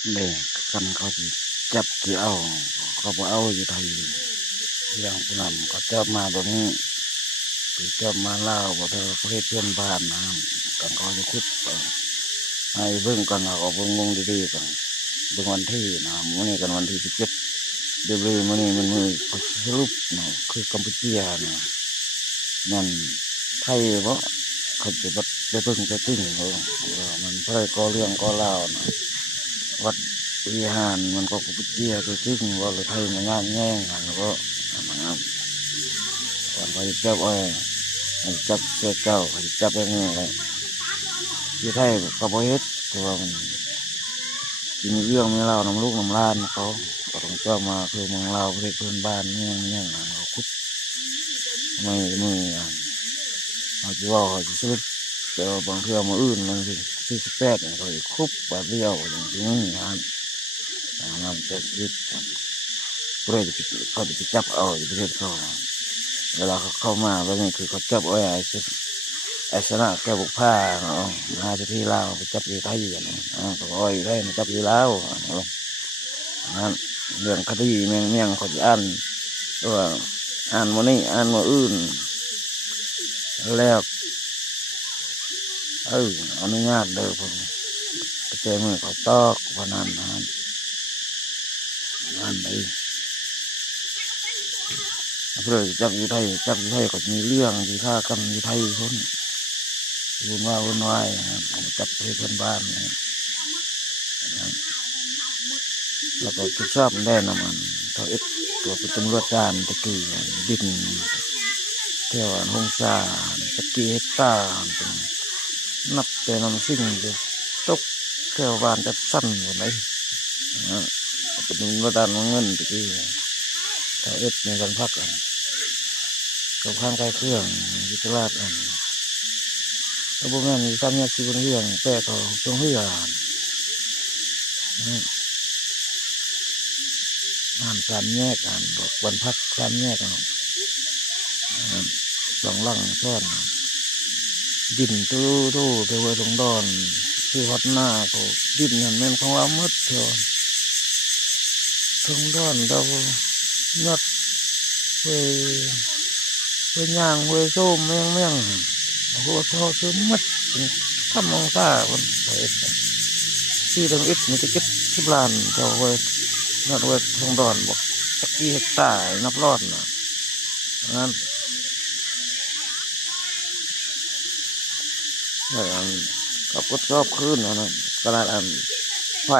แม่กันเขาสิจับสิเอาเขาบ่เอาอยู่ไทยเรื่องผู้นำเขาจับมาแบบนี้คือจับมาลาวบ่เท่าประเทศเพื่อนบ้านนะกันเขาจะคุบเอาให้เบิ่งกันเอาเบิ่งวงดีๆกันเบิ่งวันที่นะมื้อนี้กันวันที่17เดือนมื้อนี้มันมือสรุปเนาะคือกัมพูชานะนั่นไทยบ่เขาจะบัดไปเบิ่งไปติ้งว่ามันบ่ได้ก่อเรื่องก่อราวนะวัด วิหารมันก็กุปเจียคือที่ว่าเราไทยมันงานแง่งแล้วก็มันงานวันไปจับอ้อยจับเสื้อเจ้าจับอย่างนี้เลยที่ไทยก็บ่เฮ็ดแต่ว่ามันกินเรื่องไม่เล่าน้ำลูกน้ำล้านเขาก็ต้องเจ้ามาคือเมืองลาวประเทศเพื่อนบ้านเนี่ยเนี่ยเขาคุดไม่มือเขาจะว่าเขาจะซื้อแต่บางเทื่อมาอื่นมันสิ48เนี่ยเขาคุบแบบเดียวอย่างนี้งานจะยึดเพื่อเขาจะจับเอาอยู่ประเทศเขาเวลาเขาเข้ามาแล้วนี่คือเขาจับเอาไอ้ชนะแก้บุกผ้าเนาะมาจะที่ลาวไปจับอยู่ไทยอย่างนี้เขาอ้อยได้มาจับอยู่ลาวนั่นเรื่องคดีเมียงเขาจะอ่านตัวอ่านวันนี้อ่านวันอื่นแล้วอนุญาตเด้อผมกระเจมือเขาตอกพนันนั่นเองเพื่อจับอยู่ไทยก็มีเรื่องที่ท่ากันอยู่ไทยคนวุ่นวายผมจับไปเพื่อนบ้านแล้วก็ชอบได้นะมันเขาตัวเป็นตำรวจด้านตะกี้ดินเที่ยวหงสาตะกี้เฮกตานับแต่นำสิ่งเดียวตกเที่ยวบ้านจะสั้นกว่าไหนเป็นตำรวจด้านเงินตะกี้เขาในการพักกันกับข้างใกล้เครื่องยุทธราชแล้วพวกนั้นมีความยากชีวิตเรื่องแปะเขาตรงเรื่องน้ำสามแยกกันบอกวันพักสามแยกกันสองลังซ่อนดินตู้เทวดงดอนที่วัดหน้าเขาดินเห็นแม่นของเราหมดเถอะทงดอนเรายอดเว้ยย่างเว้ยส้มเมี่ยงหัวทอคือมัดทำมองตาคนไปที่ตรงอิฐนี่จะคิดที่ลานเขาเว้ยนัดเว้ยทงดอนบอกตะกี้เฮกตานับรอดนะงั้นกับก็ชอบขึ้นนะขนาดไฟ